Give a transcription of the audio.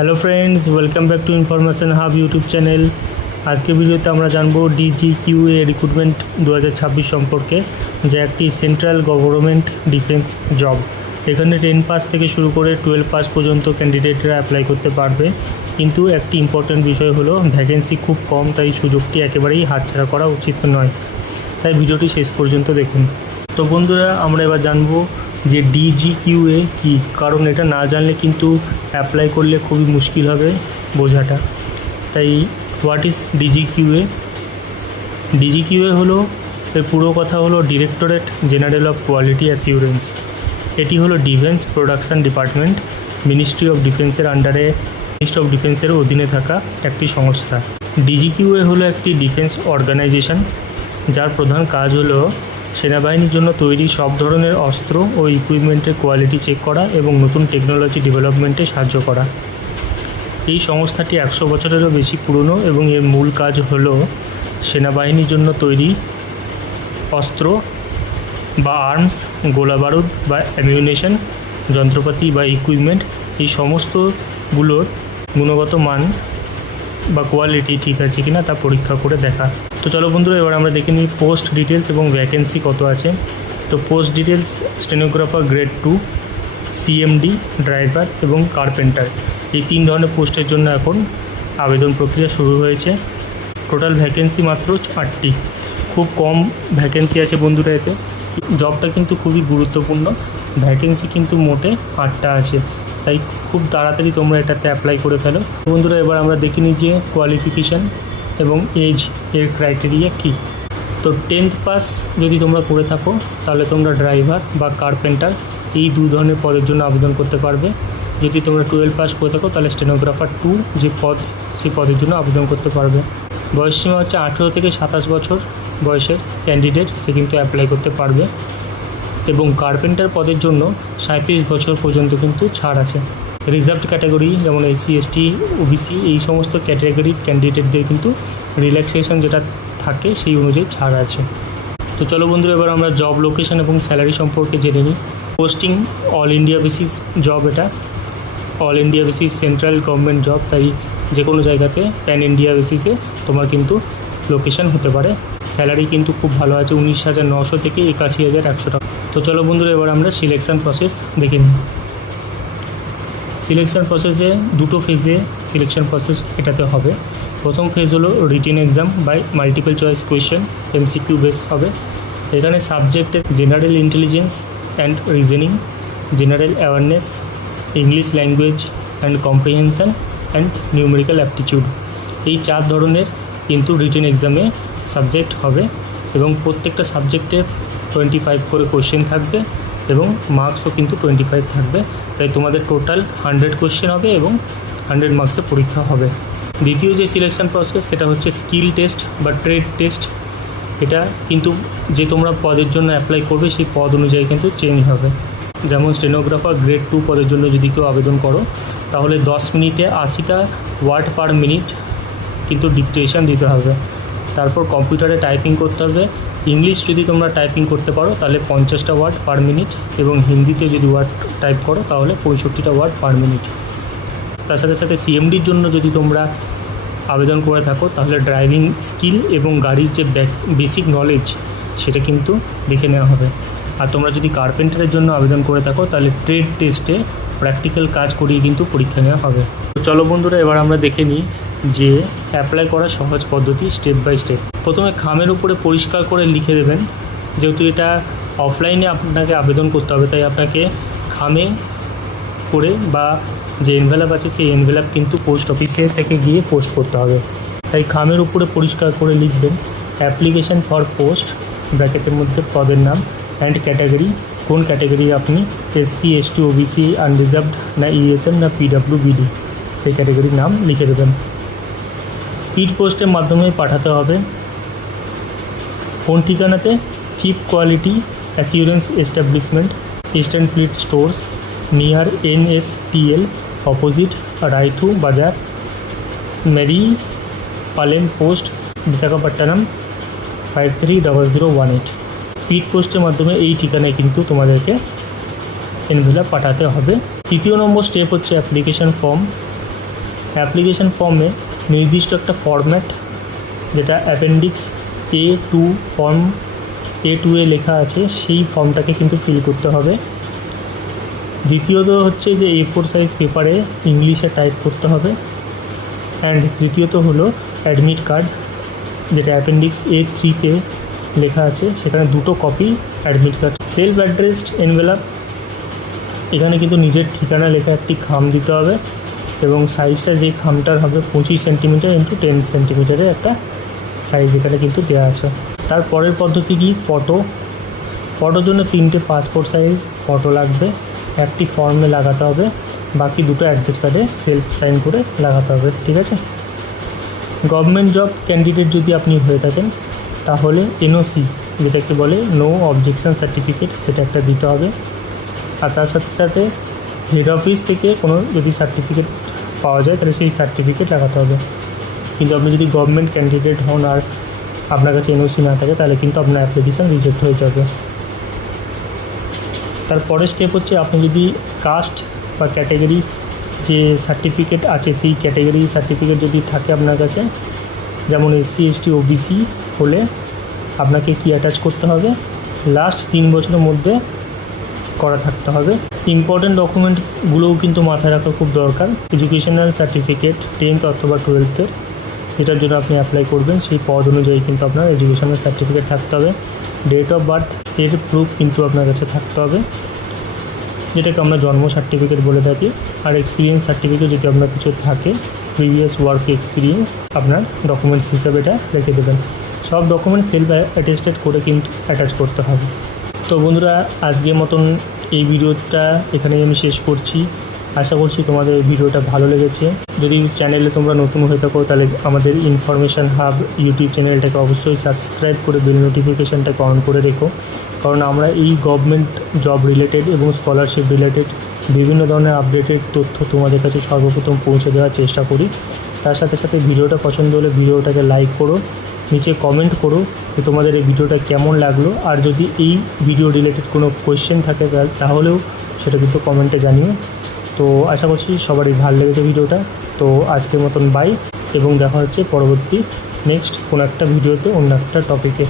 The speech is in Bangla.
Hello friends, welcome back to information hub YouTube channel. আজকে ভিডিওতে আমরা জানবো DGQA রিক্রুটমেন্ট 2026 সম্পর্কে, যা একটি সেন্ট্রাল গভর্নমেন্ট ডিফেন্স জব। এখানে 10 পাস থেকে শুরু করে 12 পাস পর্যন্ত ক্যান্ডিডেটরা অ্যাপ্লাই করতে পারবে, কিন্তু একটি ইম্পর্ট্যান্ট বিষয় হলো ভ্যাকেন্সি খুব কম, তাই সুযোগটি একেবারেই হাতছাড়া করা উচিত নয়। তাই ভিডিওটি শেষ পর্যন্ত দেখুন। তো বন্ধুরা, আমরা এবার জানবো যে DGQA কী, কারণ এটা না জানলে কিন্তু অ্যাপ্লাই করলে খুবই মুশকিল হবে বোঝাটা। তাই হোয়াট ইজ DGQA? DGQA হলো, এর পুরো কথা হলো directorate general of quality assurance. এটি হলো defence production department, ministry of ডিফেন্সের আন্ডারে, মিনিস্ট্রি অফ ডিফেন্সের অধীনে থাকা একটি সংস্থা। DGQA হলো একটি ডিফেন্স অর্গানাইজেশন, যার প্রধান কাজ হলো সেনাবাহিনীর জন্য তৈরি সব ধরনের অস্ত্র ও ইকুইপমেন্টের কোয়ালিটি চেক করা এবং নতুন টেকনোলজি ডেভেলপমেন্টে সাহায্য করা। এই সংস্থাটি 100 বছরেরও বেশি পুরনো এবং এর মূল কাজ হলো সেনাবাহিনীর জন্য তৈরি অস্ত্র বা আর্মস, গোলা বারুদ বা অ্যামিউনেশন, যন্ত্রপাতি বা ইকুইপমেন্ট, এই সমস্তগুলোর গুণগত মান বা কোয়ালিটি ঠিক আছে কিনা তা পরীক্ষা করে দেখা। তো চলো বন্ধুরা, এবার আমরা দেখে নিই পোস্ট ডিটেলস এবং ভ্যাকেন্সি কত আছে। তো post details: stenographer grade 2, CMD, driver এবং কার্পেন্টার, এই 3 ধরনের পোস্টের জন্য এখন আবেদন প্রক্রিয়া শুরু হয়েছে। টোটাল ভ্যাকেন্সি মাত্র 8টি, খুব কম ভ্যাকেন্সি আছে বন্ধুরা। এতে জবটা কিন্তু খুবই গুরুত্বপূর্ণ, ভ্যাকেন্সি কিন্তু মোটে 8টা আছে, তাই খুব তাড়াতাড়ি তোমরা এটাতে অ্যাপ্লাই করে ফেলো। বন্ধুরা, এবার আমরা দেখে নিই যে কোয়ালিফিকেশান এবং এজ এর ক্রাইটেরিয়া কী। তো 10th পাস যদি তোমরা করে থাকো তাহলে তোমরা ড্রাইভার বা কার্পেন্টার এই 2 ধরনের পদের জন্য আবেদন করতে পারবে। যদি তোমরা 12 পাস করে থাকো তাহলে স্টেনোগ্রাফার 2 যে পদ, সেই পদের জন্য আবেদন করতে পারবে। বয়সসীমা হচ্ছে 18 থেকে 27 বছর বয়সের ক্যান্ডিডেট, সে কিন্তু অ্যাপ্লাই করতে পারবে। এবং কার্পেন্টার পদের জন্য 37 বছর পর্যন্ত কিন্তু ছাড় আছে। রিজার্ভড ক্যাটাগরি যেমন SC, ST, OBC এই সমস্ত ক্যাটাগরির ক্যান্ডিডেটদের কিন্তু রিল্যাক্সেশন যেটা থাকে সেই অনুযায়ী ছাড় আছে। তো চলো বন্ধুরা, এবার আমরা জব লোকেশন এবং স্যালারি সম্পর্কে জেনে নিই। Posting all India basis job, এটা all India basis central government job, তাই যে কোনো জায়গাতে প্যান ইন্ডিয়া বেসিসে তোমার কিন্তু লোকেশন হতে পারে। স্যালারি কিন্তু খুব ভালো আছে, 19,900 থেকে 81,100 টাকা। তো চলো বন্ধুরা, এবার আমরা সিলেকশান প্রসেস দেখে নিই। সিলেকশান প্রসেসে 2টো ফেজে সিলেকশান প্রসেস এটাতে হবে। প্রথম ফেজ হলো written exam by multiple choice question, MCQ base হবে। এখানে সাবজেক্টে general intelligence and reasoning, general awareness, English language and comprehension and numerical aptitude, এই 4 ধরনের কিন্তু রিটেন এক্সামে সাবজেক্ট হবে। এবং প্রত্যেকটা সাবজেক্টে 25 করে কোশ্চেন থাকবে এবং মার্কসও কিন্তু 25 থাকবে। তাই তোমাদের টোটাল 100 কোশ্চেন হবে এবং 100 মার্কসের পরীক্ষা হবে। দ্বিতীয় যে সিলেকশান প্রসেস সেটা হচ্ছে স্কিল টেস্ট বা ট্রেড টেস্ট। এটা কিন্তু যে তোমরা পদের জন্য অ্যাপ্লাই করবে সেই পদ অনুযায়ী কিন্তু চেঞ্জ হবে। যেমন স্টেনোগ্রাফার গ্রেড 2 পদের জন্য যদি কেউ আবেদন করো তাহলে 10 মিনিটে 80টা ওয়ার্ড পার মিনিট কিন্তু ডিকটেশন দিতে হবে। তারপর কম্পিউটারে টাইপিং করতে হবে। ইংলিশ যদি তোমরা টাইপিং করতে পারো তাহলে 50টা ওয়ার্ড পার মিনিট, এবং হিন্দিতে যদি ওয়ার্ড টাইপ করো তাহলে 65টা ওয়ার্ড পার মিনিট। তার সাথে সাথে CMDর জন্য যদি তোমরা আবেদন করে থাকো তাহলে ড্রাইভিং স্কিল এবং গাড়ির যে বেসিক নলেজ সেটা কিন্তু দেখে নেওয়া হবে। আর তোমরা যদি কার্পেন্টারের জন্য আবেদন করে থাকো তাহলে ট্রেড টেস্টে প্র্যাকটিক্যাল কাজ করিয়ে কিন্তু পরীক্ষা নেওয়া হবে। তো চলো বন্ধুরা, এবার আমরা দেখে নিই যে অ্যাপ্লাই করার সহজ পদ্ধতি স্টেপ বাই স্টেপ। প্রথমে খামের উপরে পরিষ্কার করে লিখে দেবেন। যেহেতু এটা অফলাইনে আপনাকে আবেদন করতে হবে, তাই আপনাকে খামে করে বা যে এনভেলাপ আছে সেই এনভেলাপ কিন্তু পোস্ট অফিসে থেকে গিয়ে পোস্ট করতে হবে। তাই খামের উপরে পরিষ্কার করে লিখবেন অ্যাপ্লিকেশান ফর পোস্ট, ব্র্যাকেটের মধ্যে পদের নাম অ্যান্ড ক্যাটাগরি, কোন ক্যাটাগরি আপনি, SC, ST, OBC, আনরিজার্ভড না ESM না PWBD, সেই ক্যাটাগরির নাম লিখে দেবেন। স্পিড পোস্টের মাধ্যমে পাঠাতে হবে। কোন ঠিকানাতে? Chief quality assurance establishment, eastern fleet stores, near NSPL, opposite Rythu Bazaar, Mary পালেন পোস্ট, বিশাখাপট্টনম 530018। স্পিড পোস্টের মাধ্যমে এই ঠিকানায় কিন্তু তোমাদেরকে এনভেলপ পাঠাতে হবে। তৃতীয় নম্বর স্টেপ হচ্ছে অ্যাপ্লিকেশন ফর্ম। অ্যাপ্লিকেশন ফর্মে নির্দিষ্ট একটা ফরম্যাট, যেটা অ্যাপেন্ডিক্স A2 ফর্ম A2 এ লেখা আছে, সেই ফর্মটাকে কিন্তু ফিল করতে হবে। দ্বিতীয়ত হচ্ছে যে A4 সাইজ পেপারে ইংলিশে টাইপ করতে হবে। অ্যান্ড তৃতীয়ত হলো অ্যাডমিট কার্ড, যেটা অ্যাপেন্ডিক্স A3-তে লেখা আছে, সেখানে 2 copy admit card. Self addressed envelope, এখানে কিন্তু নিজের ঠিকানা লেখা একটি খাম দিতে হবে এবং সাইজটা যে খামটার হবে 25 সেন্টিমিটার ইন্টু 10 সেন্টিমিটারের একটা সাইজ এখানে কিন্তু দেওয়া আছে। তারপরের পদ্ধতি কি, ফটোর জন্য 3টে পাসপোর্ট সাইজ ফটো লাগবে, একটি ফর্মে লাগাতে হবে, বাকি 2টো অ্যাডমিট কার্ডে সেলফ সাইন করে লাগাতে হবে। ঠিক আছে। গভর্নমেন্ট জব ক্যান্ডিডেট যদি আপনি হয়ে থাকেন তাহলে NOC, যেটাকে বলে নো অবজেকশন সার্টিফিকেট, সেটা একটা দিতে হবে। আর তার সাথে সাথে হেড অফিস থেকে কোনো যদি সার্টিফিকেট পাওয়া যায় তাহলে সেই সার্টিফিকেট লাগাতে হবে। কিন্তু আপনি যদি গভর্নমেন্ট ক্যান্ডিডেট হন আর আপনার কাছে NOC না থাকে তাহলে কিন্তু আপনার অ্যাপ্লিকেশান রিজেক্ট হয়ে যাবে। তারপরের স্টেপ হচ্ছে আপনি যদি কাস্ট বা ক্যাটেগরি যে সার্টিফিকেট আছে সেই ক্যাটেগরি সার্টিফিকেট যদি থাকে আপনার কাছে, যেমন SC ST OBC হলে আপনাকে কি অ্যাটাচ করতে হবে, লাস্ট 3 বছরের মধ্যে করা থাকতে হবে। ইম্পর্টেন্ট ডকুমেন্টগুলোও কিন্তু মাথায় রাখা খুব দরকার। এডুকেশনাল সার্টিফিকেট 10th অথবা 12th-এর, যেটার জন্য আপনি অ্যাপ্লাই করবেন সেই পদ অনুযায়ী কিন্তু আপনার এডুকেশনাল সার্টিফিকেট থাকতে হবে। ডেট অফ বার্থ এর প্রুফ কিন্তু আপনার কাছে থাকতে হবে, যেটাকে আমরা জন্ম সার্টিফিকেট বলে থাকি। আর এক্সপিরিয়েন্স সার্টিফিকেট যদি আপনার কিছু থাকে, প্রিভিয়াস ওয়ার্ক এক্সপিরিয়েন্স, আপনার ডকুমেন্টস হিসাবে এটা রেখে দেবেন। সব ডকুমেন্টস সেলফ অ্যাটেস্টেড করে কিন্তু অ্যাটাচ করতে হবে। তো বন্ধুরা, আজকের মতন এই ভিডিওটা এখানেই আমি শেষ করছি। আশা করছি তোমাদের এই ভিডিওটা ভালো লেগেছে। যদি চ্যানেলে তোমরা নতুন হয়ে থাকো তাহলে আমাদের ইনফরমেশান হাব ইউটিউব চ্যানেলটাকে অবশ্যই সাবস্ক্রাইব করে বেল নোটিফিকেশানটাকে অন করে রেখো, কারণ আমরা এই গভর্নমেন্ট জব রিলেটেড এবং স্কলারশিপ রিলেটেড বিভিন্ন ধরনের আপডেটেড তথ্য তোমাদের কাছে সর্বপ্রথম পৌঁছে দেওয়ার চেষ্টা করি। তার সাথে সাথে ভিডিওটা পছন্দ হলে ভিডিওটাকে লাইক করো, নিচে কমেন্ট করো যে তোমাদের এই ভিডিওটা কেমন লাগলো। আর যদি এই ভিডিও রিলেটেড কোনো কোয়েশ্চেন থাকে তাহলেও সেটা কিন্তু কমেন্টে জানিও। তো আশা করছি সবারই ভালো লেগেছে ভিডিওটা। তো আজকের মতন বাই, এবং দেখা হচ্ছে পরবর্তী নেক্সট কোনো একটা ভিডিওতে অন্য একটা টপিকে।